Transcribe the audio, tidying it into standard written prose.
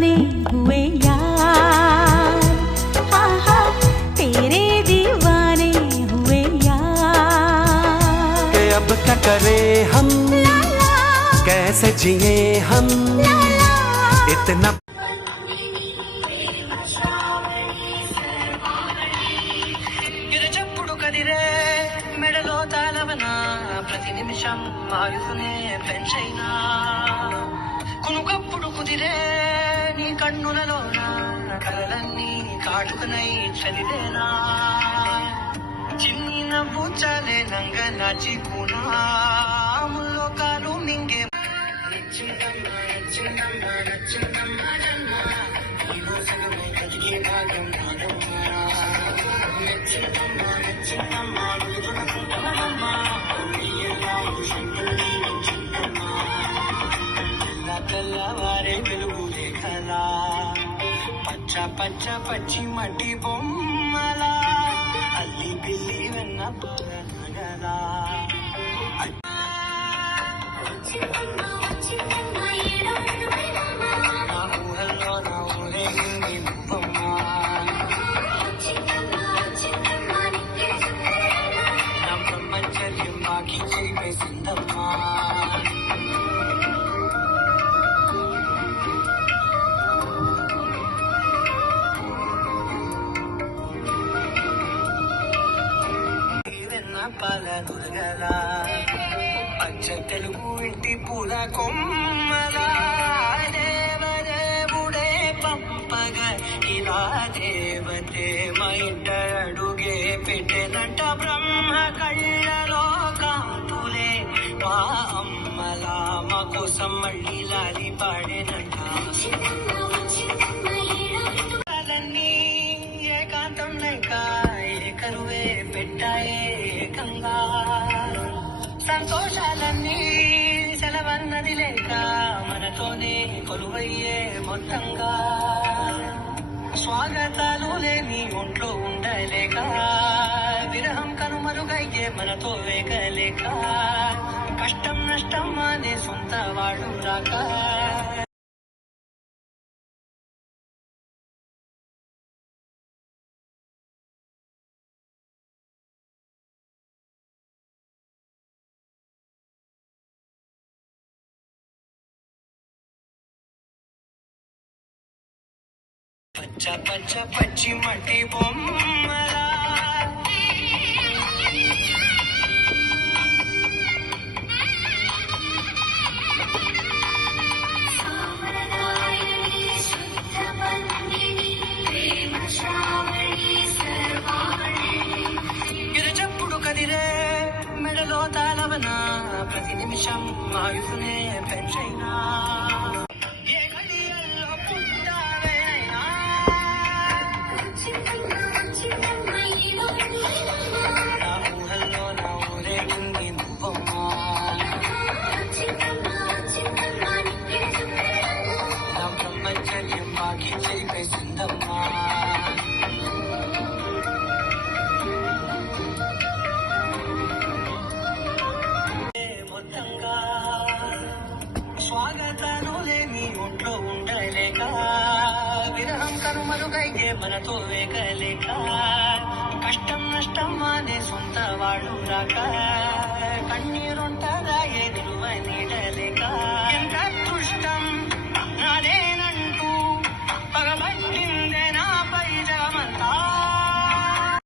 दीवाने हुए यार, हाँ हाँ तेरे दीवाने हुए यार। कि अब क्या करें हम, कैसे जिए हम, इतना గిరజప్పుడు కదిరే మెడలో తాళవన ప్రతి నిమిషం ఆయుధునే పెంచైనా కునుకప్పుడు కుదిరే నీ కన్నులలోన కలలన్నీ కాటుకనై చదివేనా చిన్ని నవ్వు చాలే నంగ నాచి ముల్లో కాలు మింగే నచ్చిందమ్మా నచ్చిందమ్మా నచ్చిందమ్మా జన్మ నీలో సగమే కదిగే భాగం నాదమ్మా నచ్చిందమ్మా నచ్చిందమ్మా నుదుడుకుంటున్నానమ్మా నీయలాంటి శంకరుని నచ్చిందమ్మా తెల్లవారే వెలుగు లేఖలా పచ్చ పచ్చ పచ్చి మట్టి బొమ్మలా అల్లి పిల్లి వెన్న నగలా నా ఊహల్లో నా ఊరేగింది నువ్వమ్మా నా బ్రహ్మచర్యం బాకీ చేసిందమ్మా పాల నురగల పచ్చ తెలుగు ఇంటి పూల కొమ్మల దేవదేవుడే పంపగ ఇలా దేవతే మా ఇంట అడుగే పెట్టెనంట బ్రహ్మ కళ్ళలో కాంతులే మా అమ్మలా మా కోసం మళ్ళీ లాలి పాడేనంట ఏకాంతం లేక ఏకరువే పెట్టాయే ఏకంగా సంతోషాలన్నీ సెలవన్నది లేక మనతోనే కొలువయ్యే మొత్తంగా స్వాగతాలు లేని ఒంట్లో ఉండలేక విరహం కనుమరుగయ్యే మనతో వేగలేక కష్టం నష్టం అనే సొంత వాడు రాక పచ్చ పచ్చ పచ్చి మట్టి బొమ్మలా గిరజప్పుడు కదిరే మెడలో తాళవన ప్రతి నిమిషం ఆయుధునే పెంచైనా నా ఊహల్లో నా ఊరేగింది నువ్వమ్మా నా బ్రహ్మచర్యం బాకీ చేసిందమ్మా మొత్తంగా స్వాగతాలు లేని ఒంట్లో ఉండలేక విరహం కనుమరుగయ్యే మనతో వేగలేక కష్టం నష్టం అనే సొంత వాడు రాక కన్నీరుంటదా ఏ నిలువ నీడలే